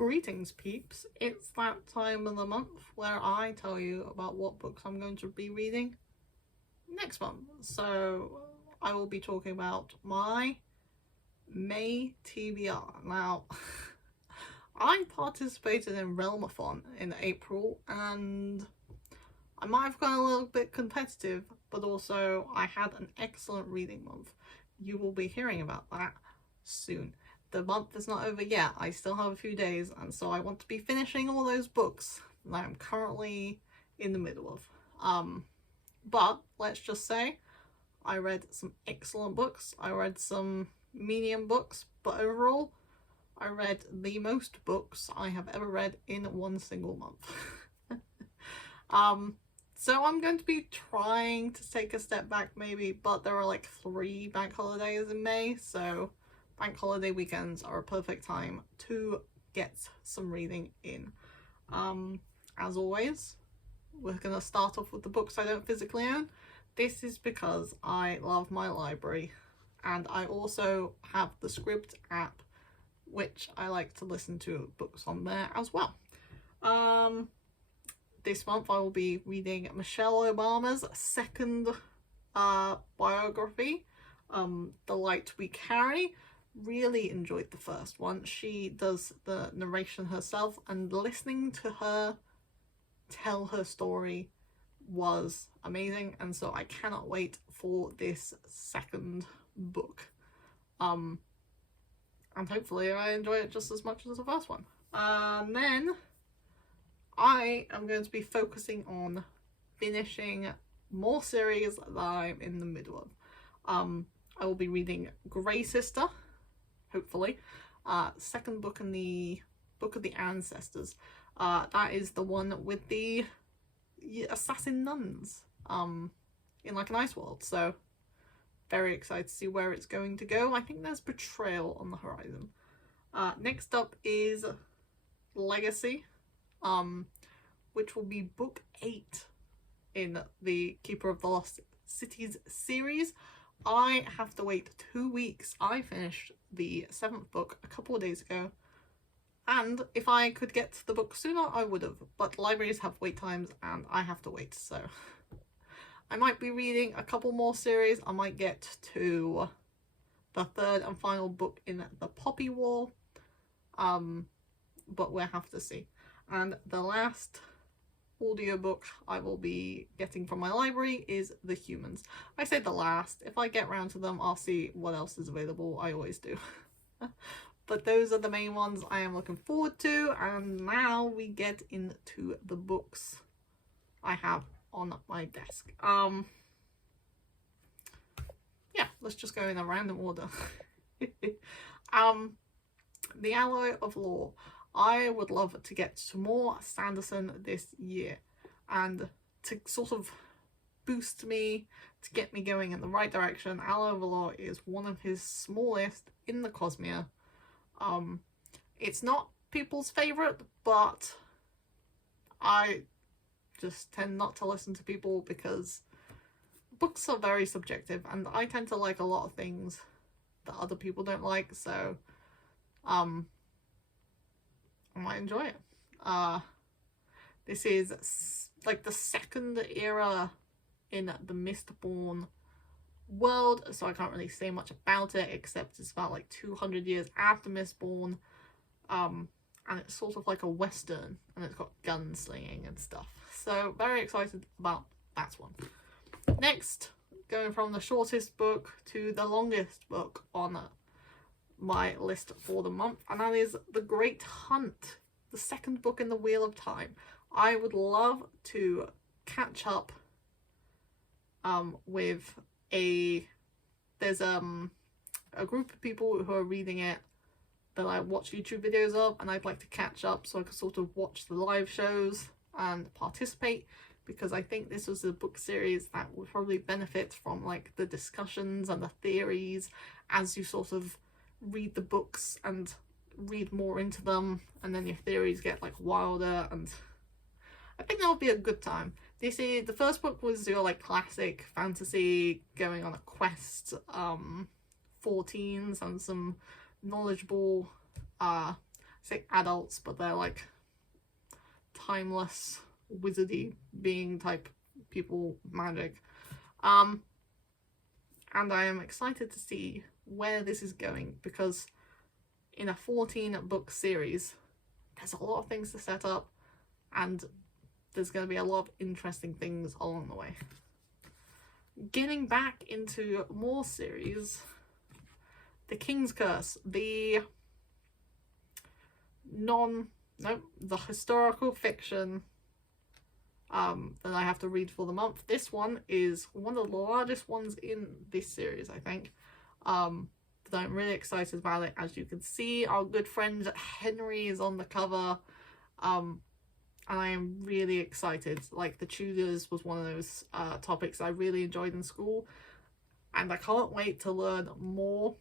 Greetings peeps, it's that time of the month where I tell you about what books I'm going to be reading next month. So I will be talking about my May TBR. Now, I participated in Realmathon in April and I might have gone a little bit competitive, but also I had an excellent reading month. You will be hearing about that soon. The month is not over yet, I still have a few days, and so I want to be finishing all those books that I'm currently in the middle of. But let's just say I read some excellent books, I read some medium books, but overall I read the most books I have ever read in one single month. So I'm going to be trying to take a step back maybe, but there are like 3 bank holidays in May, so bank holiday weekends are a perfect time to get some reading in. As always, we're going to start off with the books I don't physically own. This is because I love my library, and I also have the Scribd app, which I like to listen to books on there as well. This month I will be reading Michelle Obama's second biography, The Light We Carry. Really enjoyed the first one. She does the narration herself, and listening to her tell her story was amazing, and so I cannot wait for this second book. And hopefully I enjoy it just as much as the first one. And then I am going to be focusing on finishing more series that I'm in the middle of. I will be reading Grey Sister, hopefully. Second book in the Book of the Ancestors. That is the one with the assassin nuns in like an ice world. So very excited to see where it's going to go. I think there's Betrayal on the horizon. Next up is Legacy, which will be book 8 in the Keeper of the Lost Cities series. I have to wait 2 weeks. I finished the 7th book a couple of days ago, and if I could get the book sooner I would have, but libraries have wait times and I have to wait, so I might be reading a couple more series. I might get to the 3rd and final book in the Poppy War, but we'll have to see. And the last audiobook I will be getting from my library is The Humans. I say the last. If I get around to them, I'll see what else is available. I always do. But those are the main ones I am looking forward to, and now we get into the books I have on my desk. Yeah, let's just go in a random order. The Alloy of Law. I would love to get to more Sanderson this year, and to sort of boost me, to get me going in the right direction. Alloy of Law is one of his smallest in the Cosmere. It's not people's favourite, but I just tend not to listen to people because books are very subjective, and I tend to like a lot of things that other people don't like, so I might enjoy it. This is like the second era in the Mistborn world, so I can't really say much about it, except it's about like 200 years after Mistborn, and it's sort of like a western, and it's got gunslinging and stuff, so very excited about that one. Next, going from the shortest book to the longest book on my list for the month, and that is The Great Hunt, the second book in the Wheel of Time. I would love to catch up with there's a group of people who are reading it that I watch YouTube videos of, and I'd like to catch up so I could sort of watch the live shows and participate, because I think this was a book series that would probably benefit from like the discussions and the theories as you sort of read the books and read more into them, and then your theories get like wilder, and I think that would be a good time. This is the first book was your like classic fantasy going on a quest for teens and some knowledgeable say adults, but they're like timeless, wizardy being type people, magic. And I am excited to see where this is going, because in a 14-book series, there's a lot of things to set up, and there's going to be a lot of interesting things along the way. Getting back into more series, The King's Curse, the historical fiction that I have to read for the month. This one is one of the largest ones in this series, I think. But I'm really excited about it. As you can see, our good friend Henry is on the cover. And I am really excited. Like, the Tudors was one of those topics I really enjoyed in school, and I can't wait to learn more.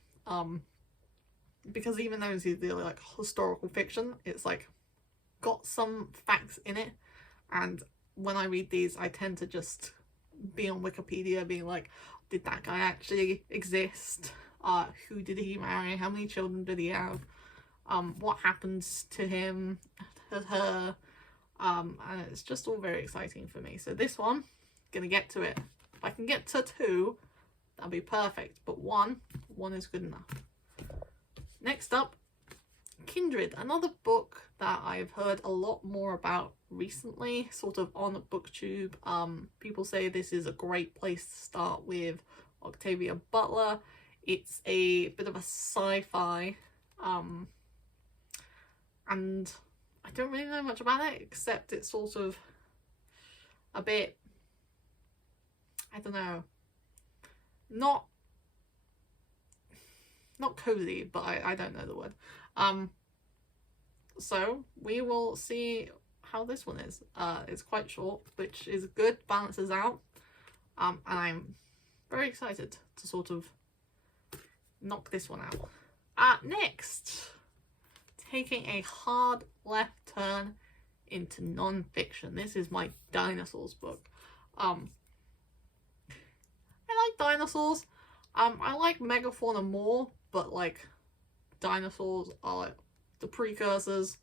Because even though it's really like historical fiction, it's like got some facts in it, and when I read these, I tend to just be on Wikipedia being like, did that guy actually exist? Who did he marry? How many children did he have? What happened to him, to her? And it's just all very exciting for me. So this one, gonna get to it. If I can get to 2, that'll be perfect. But one is good enough. Next up, Kindred, another book that I've heard a lot more about recently, sort of on BookTube. People say this is a great place to start with Octavia Butler. It's a bit of a sci-fi, and I don't really know much about it, except it's sort of a bit, I don't know, not cozy, but I don't know the word. So we will see how this one is. It's quite short, which is good, balances out, and I'm very excited to sort of knock this one out. Next, taking a hard left turn into non-fiction. This is my dinosaurs book. I like dinosaurs. I like megafauna more, but like dinosaurs are like the precursors.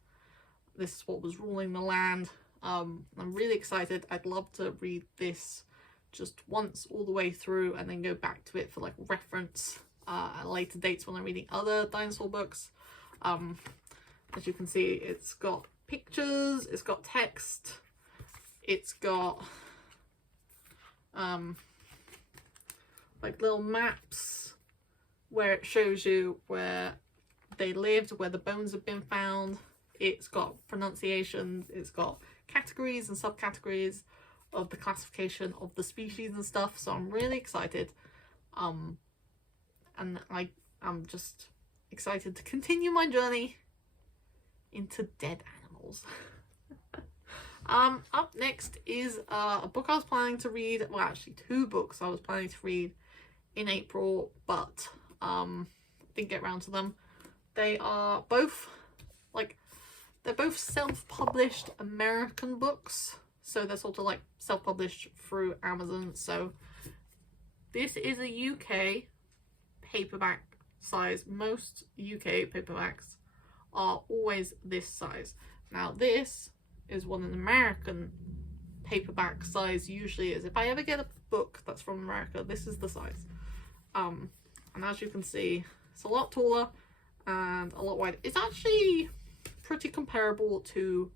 This is what was ruling the land. I'm really excited. I'd love to read this just once all the way through and then go back to it for like reference at later dates when I'm reading other dinosaur books. As you can see, it's got pictures, it's got text, it's got like little maps where it shows you where they lived, where the bones have been found. It's got pronunciations, it's got categories and subcategories of the classification of the species and stuff. So I'm really excited. And I'm just excited to continue my journey into dead animals. Up next is a book I was planning to read. Well, actually 2 books I was planning to read in April, but didn't get around to them. They are both they're both self-published American books, so they're sort of like self-published through Amazon. So this is a UK paperback size. Most UK paperbacks are always this size. Now this is what an American paperback size usually is. If I ever get a book that's from America, this is the size. And as you can see, it's a lot taller and a lot wider. It's actually pretty comparable to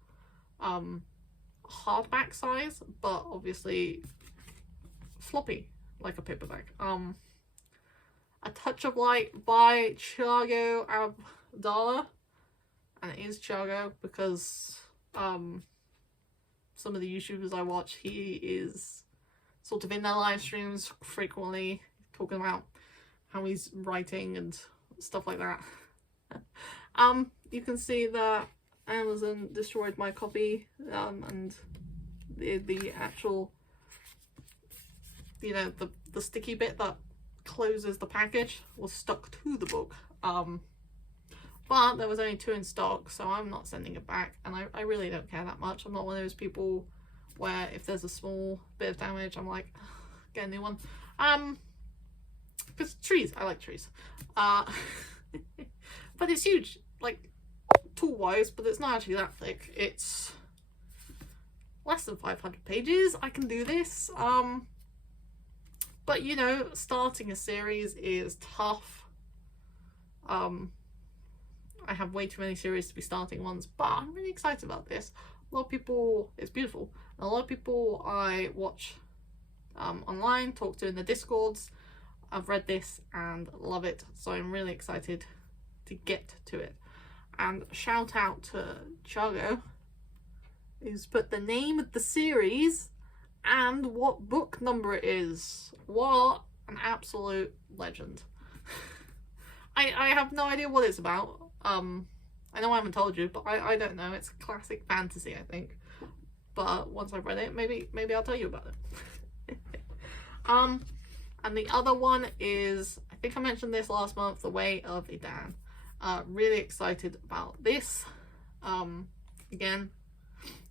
hardback size, but obviously floppy like a paperback. A Touch of Light by Thiago Abdallah, and it is Thiago because some of the YouTubers I watch, he is sort of in their live streams frequently talking about how he's writing and stuff like that. You can see that Amazon destroyed my copy, and the actual, you know, the sticky bit that closes the package was stuck to the book. But there was only 2 in stock, so I'm not sending it back, and I really don't care that much. I'm not one of those people where if there's a small bit of damage, I'm like, get a new one. Because trees, I like trees. But it's huge, like tool-wise, but it's not actually that thick. It's less than 500 pages. I can do this. But you know, starting a series is tough. I have way too many series to be starting ones, but I'm really excited about this. A lot of people, it's beautiful. A lot of people I watch online, talk to in the Discords, I've read this and love it, so I'm really excited to get to it. And shout out to Chago, who's put the name of the series and what book number it is. What an absolute legend. I have no idea what it's about. I know I haven't told you, but I don't know. It's classic fantasy, I think. But once I've read it, maybe I'll tell you about it. And the other one is, I think I mentioned this last month, The Way of Idan. Really excited about this. Again,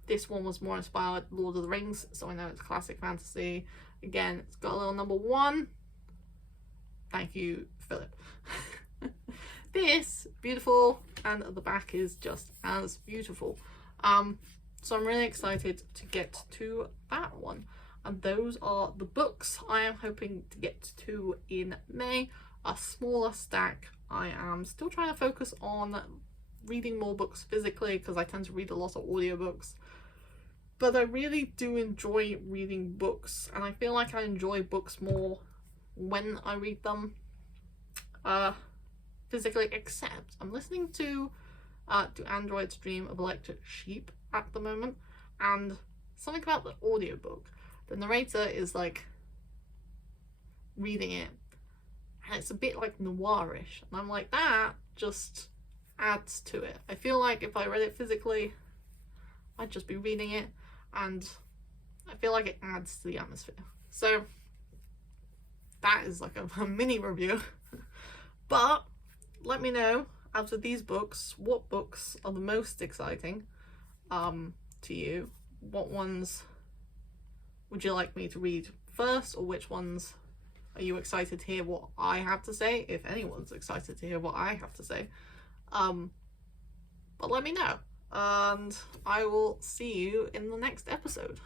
this one was more inspired Lord of the Rings, so I know it's classic fantasy. Again, it's got a little number 1. Thank you, Philip. This, beautiful, and the back is just as beautiful. So I'm really excited to get to that one. And those are the books I am hoping to get to in May. A smaller stack. I am still trying to focus on reading more books physically because I tend to read a lot of audiobooks. But I really do enjoy reading books, and I feel like I enjoy books more when I read them physically, except I'm listening to Do Androids Dream of Electric Sheep at the moment, and something about the audiobook. The narrator is like reading it, and it's a bit like noirish, and I'm like, that just adds to it. I feel like if I read it physically, I'd just be reading it, and I feel like it adds to the atmosphere. So that is like a mini review. But let me know, out of these books, what books are the most exciting to you? What ones would you like me to read first, or which ones are you excited to hear what I have to say, if anyone's excited to hear what I have to say? But let me know, and I will see you in the next episode.